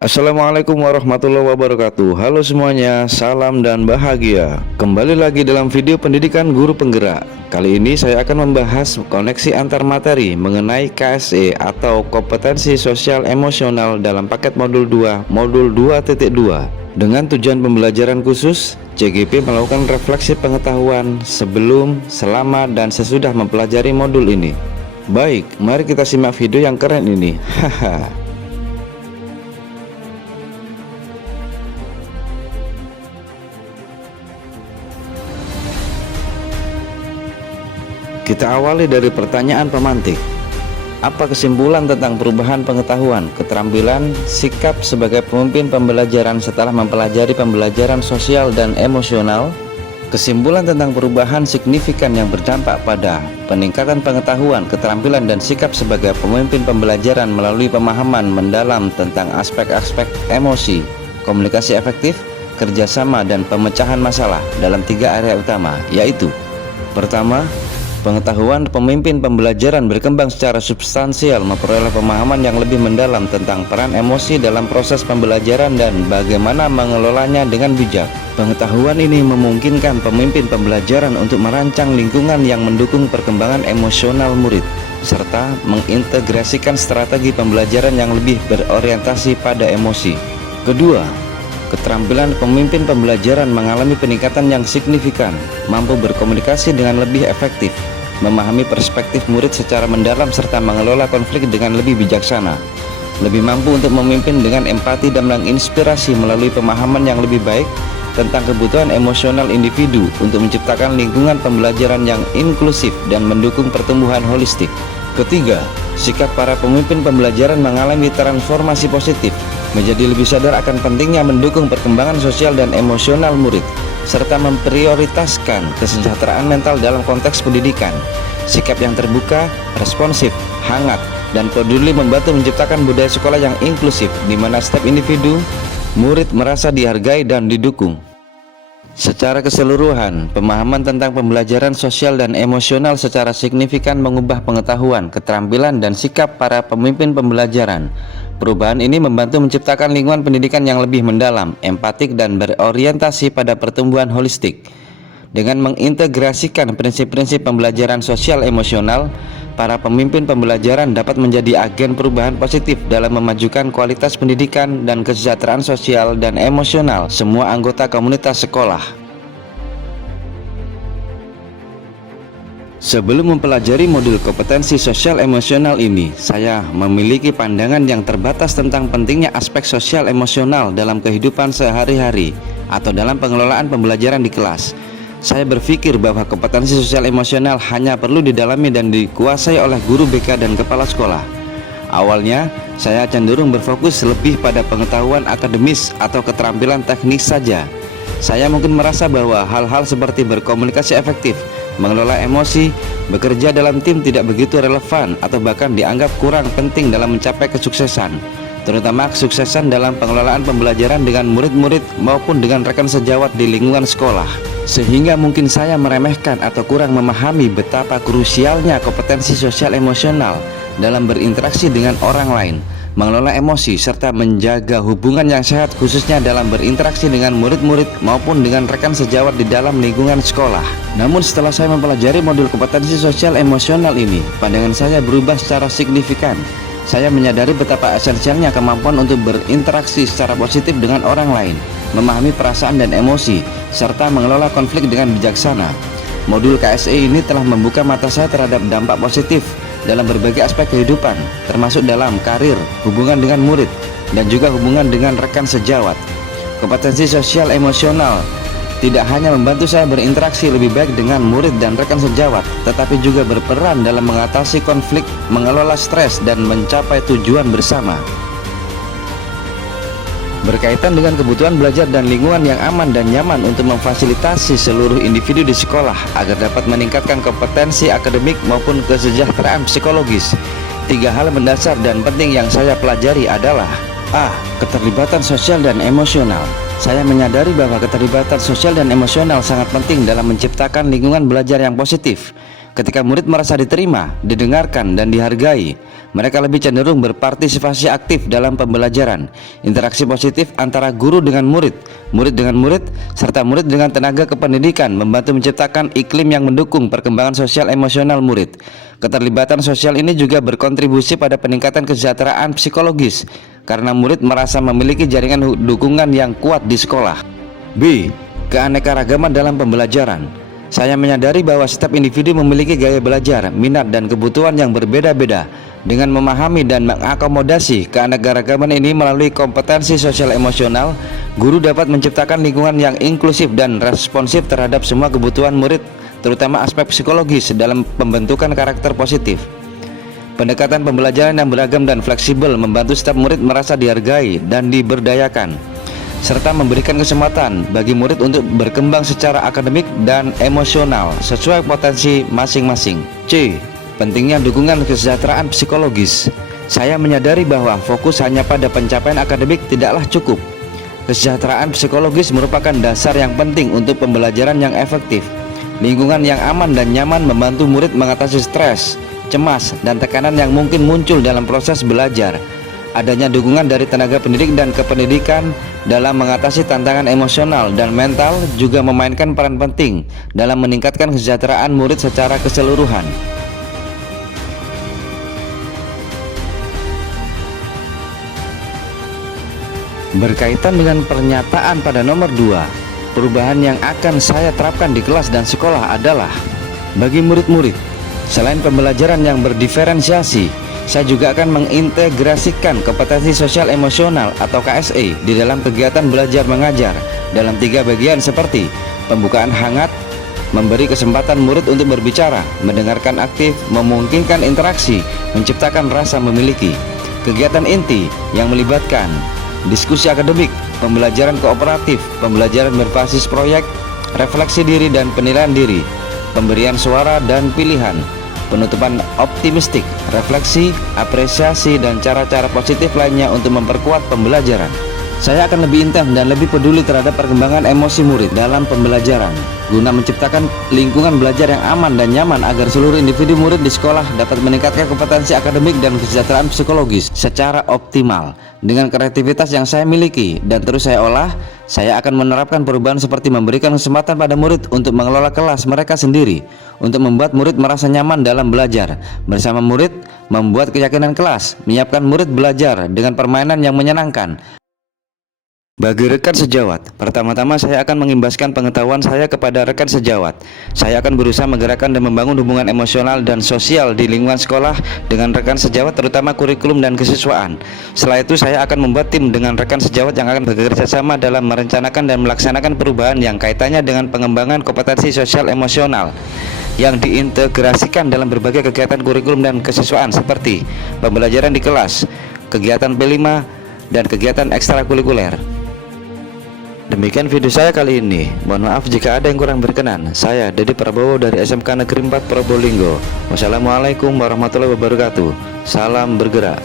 Assalamualaikum warahmatullahi wabarakatuh. Halo semuanya, salam dan bahagia. Kembali lagi dalam video pendidikan guru penggerak. Kali ini saya akan membahas koneksi antar materi mengenai KSE atau kompetensi sosial emosional dalam paket modul 2, modul 2.2. Dengan tujuan pembelajaran khusus, CGP melakukan refleksi pengetahuan sebelum, selama, dan sesudah mempelajari modul ini. Baik, mari kita simak video yang keren ini. Haha. Kita awali dari pertanyaan pemantik. Apa kesimpulan tentang perubahan pengetahuan, keterampilan, sikap sebagai pemimpin pembelajaran setelah mempelajari pembelajaran sosial dan emosional? Kesimpulan tentang perubahan signifikan yang berdampak pada peningkatan pengetahuan, keterampilan, dan sikap sebagai pemimpin pembelajaran melalui pemahaman mendalam tentang aspek-aspek emosi, komunikasi efektif, kerjasama, dan pemecahan masalah dalam 3 area utama, yaitu: pertama, pengetahuan pemimpin pembelajaran berkembang secara substansial, memperoleh pemahaman yang lebih mendalam tentang peran emosi dalam proses pembelajaran dan bagaimana mengelolanya dengan bijak. Pengetahuan ini memungkinkan pemimpin pembelajaran untuk merancang lingkungan yang mendukung perkembangan emosional murid, serta mengintegrasikan strategi pembelajaran yang lebih berorientasi pada emosi. Kedua, keterampilan pemimpin pembelajaran mengalami peningkatan yang signifikan, mampu berkomunikasi dengan lebih efektif, memahami perspektif murid secara mendalam, serta mengelola konflik dengan lebih bijaksana, lebih mampu untuk memimpin dengan empati dan menginspirasi melalui pemahaman yang lebih baik tentang kebutuhan emosional individu untuk menciptakan lingkungan pembelajaran yang inklusif dan mendukung pertumbuhan holistik. Ketiga, sikap para pemimpin pembelajaran mengalami transformasi positif, menjadi lebih sadar akan pentingnya mendukung perkembangan sosial dan emosional murid, serta memprioritaskan kesejahteraan mental dalam konteks pendidikan. Sikap yang terbuka, responsif, hangat, dan peduli membantu menciptakan budaya sekolah yang inklusif, di mana setiap individu, murid merasa dihargai dan didukung. Secara keseluruhan, pemahaman tentang pembelajaran sosial dan emosional secara signifikan mengubah pengetahuan, keterampilan, dan sikap para pemimpin pembelajaran. Perubahan ini membantu menciptakan lingkungan pendidikan yang lebih mendalam, empatik, dan berorientasi pada pertumbuhan holistik. Dengan mengintegrasikan prinsip-prinsip pembelajaran sosial emosional, para pemimpin pembelajaran dapat menjadi agen perubahan positif dalam memajukan kualitas pendidikan dan kesejahteraan sosial dan emosional semua anggota komunitas sekolah. Sebelum mempelajari modul kompetensi sosial emosional ini, saya memiliki pandangan yang terbatas tentang pentingnya aspek sosial emosional dalam kehidupan sehari-hari atau dalam pengelolaan pembelajaran di kelas. Saya berpikir bahwa kompetensi sosial emosional hanya perlu didalami dan dikuasai oleh guru BK dan kepala sekolah. Awalnya, saya cenderung berfokus lebih pada pengetahuan akademis atau keterampilan teknis saja. Saya mungkin merasa bahwa hal-hal seperti berkomunikasi efektif, mengelola emosi, bekerja dalam tim tidak begitu relevan atau bahkan dianggap kurang penting dalam mencapai kesuksesan, terutama kesuksesan dalam pengelolaan pembelajaran dengan murid-murid maupun dengan rekan sejawat di lingkungan sekolah. Sehingga mungkin saya meremehkan atau kurang memahami betapa krusialnya kompetensi sosial emosional dalam berinteraksi dengan orang lain, mengelola emosi, serta menjaga hubungan yang sehat khususnya dalam berinteraksi dengan murid-murid maupun dengan rekan sejawat di dalam lingkungan sekolah. Namun setelah saya mempelajari modul kompetensi sosial emosional ini, pandangan saya berubah secara signifikan. Saya menyadari betapa esensialnya kemampuan untuk berinteraksi secara positif dengan orang lain, memahami perasaan dan emosi, serta mengelola konflik dengan bijaksana. Modul KSE ini telah membuka mata saya terhadap dampak positif dalam berbagai aspek kehidupan, termasuk dalam karir, hubungan dengan murid, dan juga hubungan dengan rekan sejawat. Kompetensi sosial emosional tidak hanya membantu saya berinteraksi lebih baik dengan murid dan rekan sejawat, tetapi juga berperan dalam mengatasi konflik, mengelola stres, dan mencapai tujuan bersama. Berkaitan dengan kebutuhan belajar dan lingkungan yang aman dan nyaman untuk memfasilitasi seluruh individu di sekolah agar dapat meningkatkan kompetensi akademik maupun kesejahteraan psikologis, 3 hal mendasar dan penting yang saya pelajari adalah: A. Keterlibatan sosial dan emosional. Saya menyadari bahwa keterlibatan sosial dan emosional sangat penting dalam menciptakan lingkungan belajar yang positif. Ketika murid merasa diterima, didengarkan, dan dihargai, Mereka lebih cenderung berpartisipasi aktif dalam pembelajaran, interaksi positif antara guru dengan murid, murid dengan murid, serta murid dengan tenaga kependidikan membantu menciptakan iklim yang mendukung perkembangan sosial emosional murid. Keterlibatan sosial ini juga berkontribusi pada peningkatan kesejahteraan psikologis karena murid merasa memiliki jaringan dukungan yang kuat di sekolah. B. Keanekaragaman dalam pembelajaran. Saya menyadari bahwa setiap individu memiliki gaya belajar, minat, dan kebutuhan yang berbeda-beda. Dengan memahami dan mengakomodasi keanekaragaman ini melalui kompetensi sosial emosional, guru dapat menciptakan lingkungan yang inklusif dan responsif terhadap semua kebutuhan murid, terutama aspek psikologis dalam pembentukan karakter positif. Pendekatan pembelajaran yang beragam dan fleksibel membantu setiap murid merasa dihargai dan diberdayakan, serta memberikan kesempatan bagi murid untuk berkembang secara akademik dan emosional sesuai potensi masing-masing. C. Pentingnya dukungan kesejahteraan psikologis. Saya menyadari bahwa fokus hanya pada pencapaian akademik tidaklah cukup. Kesejahteraan psikologis merupakan dasar yang penting untuk pembelajaran yang efektif. Lingkungan yang aman dan nyaman membantu murid mengatasi stres, cemas, dan tekanan yang mungkin muncul dalam proses belajar. Adanya dukungan dari tenaga pendidik dan kependidikan dalam mengatasi tantangan emosional dan mental juga memainkan peran penting dalam meningkatkan kesejahteraan murid secara keseluruhan. Berkaitan dengan pernyataan pada nomor 2, perubahan yang akan saya terapkan di kelas dan sekolah adalah bagi murid-murid, selain pembelajaran yang berdiferensiasi, saya juga akan mengintegrasikan kompetensi sosial emosional atau KSE di dalam kegiatan belajar mengajar dalam 3 bagian seperti pembukaan hangat, memberi kesempatan murid untuk berbicara, mendengarkan aktif, memungkinkan interaksi, menciptakan rasa memiliki. Kegiatan inti yang melibatkan diskusi akademik, pembelajaran kooperatif, pembelajaran berbasis proyek, refleksi diri dan penilaian diri, pemberian suara dan pilihan, penutupan optimistik, refleksi, apresiasi, dan cara-cara positif lainnya untuk memperkuat pembelajaran. Saya akan lebih intens dan lebih peduli terhadap perkembangan emosi murid dalam pembelajaran, guna menciptakan lingkungan belajar yang aman dan nyaman agar seluruh individu murid di sekolah dapat meningkatkan kompetensi akademik dan kesejahteraan psikologis secara optimal. Dengan kreativitas yang saya miliki dan terus saya olah, saya akan menerapkan perubahan seperti memberikan kesempatan pada murid untuk mengelola kelas mereka sendiri, untuk membuat murid merasa nyaman dalam belajar. Bersama murid, membuat keyakinan kelas, menyiapkan murid belajar dengan permainan yang menyenangkan. Bagi rekan sejawat, pertama-tama saya akan mengimbaskan pengetahuan saya kepada rekan sejawat. Saya akan berusaha menggerakkan dan membangun hubungan emosional dan sosial di lingkungan sekolah dengan rekan sejawat, terutama kurikulum dan kesiswaan. Setelah itu saya akan membuat tim dengan rekan sejawat yang akan bekerja sama dalam merencanakan dan melaksanakan perubahan yang kaitannya dengan pengembangan kompetensi sosial emosional yang diintegrasikan dalam berbagai kegiatan kurikulum dan kesiswaan seperti pembelajaran di kelas, kegiatan P5, dan kegiatan ekstrakurikuler. Demikian video saya kali ini. Mohon maaf jika ada yang kurang berkenan. Saya Dedi Prabowo dari SMK Negeri 4 Probolinggo. Wassalamualaikum warahmatullahi wabarakatuh. Salam bergerak.